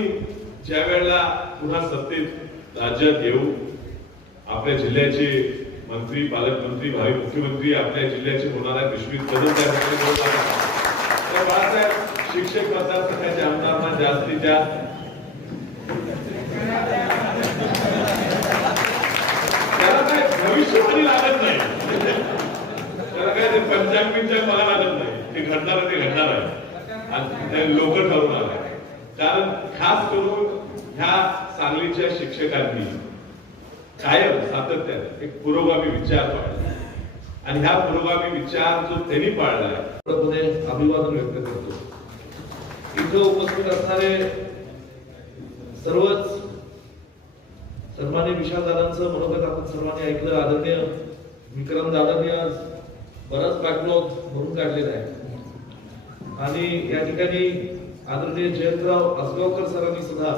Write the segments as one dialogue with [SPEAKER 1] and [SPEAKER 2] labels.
[SPEAKER 1] आम्ही ज्या वेळेला पुन्हा सत्तेत राज्यात येऊ आपल्या जिल्ह्याचे मंत्री पालकमंत्री भावी मुख्यमंत्री आपल्या जिल्ह्याचे होणारा विश्वित कदम त्या बाळासाहेब शिक्षक मतदारसंघाच्या आमदारांना जास्तीत जास्त. त्याला मला लागत नाही. ते घडणार ते घडणार आहे. आणि लोक ठरवणार आहे. कारण खास करून ह्या सांगलीच्या शिक्षकांनी कायम सातत्याने एक पुरोगामी विचार पाळला. आणि ह्या पुरोगामी विचार जो त्यांनी पाळलाय
[SPEAKER 2] पूर्णपणे अभिवादन व्यक्त करतो. इथं उपस्थित असणारे सर्वच सन्मान्य विशालदादांचं मनोगत आपण सर्वांनी ऐकलं. आदरणीय विक्रम दादांनी आज बराच बॅकलॉग भरून काढलेला आहे. आणि या ठिकाणी आदरणीय जयंतराव आसगावकर सरांनी सुद्धा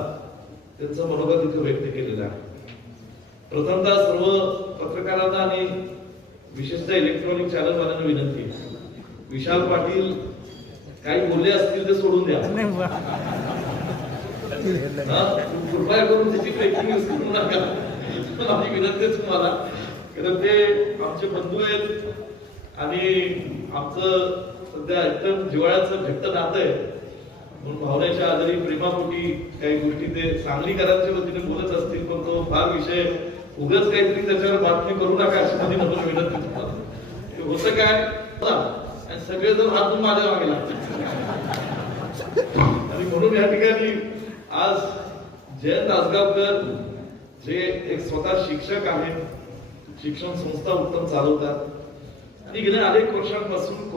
[SPEAKER 2] त्यांचं मनोगत इथं व्यक्त केलेलं आहे. प्रथमतः सर्व पत्रकारांना आणि विशेषतः इलेक्ट्रॉनिक चॅनलवाल्यांना विनंती आहे. विशाल पाटील काही बोलले असतील ते सोडून द्या? कृपया करून त्याची ब्रेकिंग न्यूज करू नका. माझी विनंती तुम्हाला. कारण ते आमचे बंधू आहेत आणि आमचं सध्या एकदम जिव्हाळ्याचं घट्ट नातं आहे. म्हणून भावनेच्या आधारे प्रेमापोटी काही गोष्टी ते सांगलीकरांच्या वतीने बोलत असतील पण तो फार विषय उगाच काहीतरी त्याच्यावर बातमी करू नका अशी कधी म्हणून विनंती ते होतं काय? आणि सगळेजण हातून माझ्या मागे लागतात. आणि म्हणून या ठिकाणी आज जयंत आसगावकर जे एक स्वतः शिक्षक आहेत शिक्षण संस्था उत्तम चालवतात. आणि गेल्या अनेक वर्षांपासून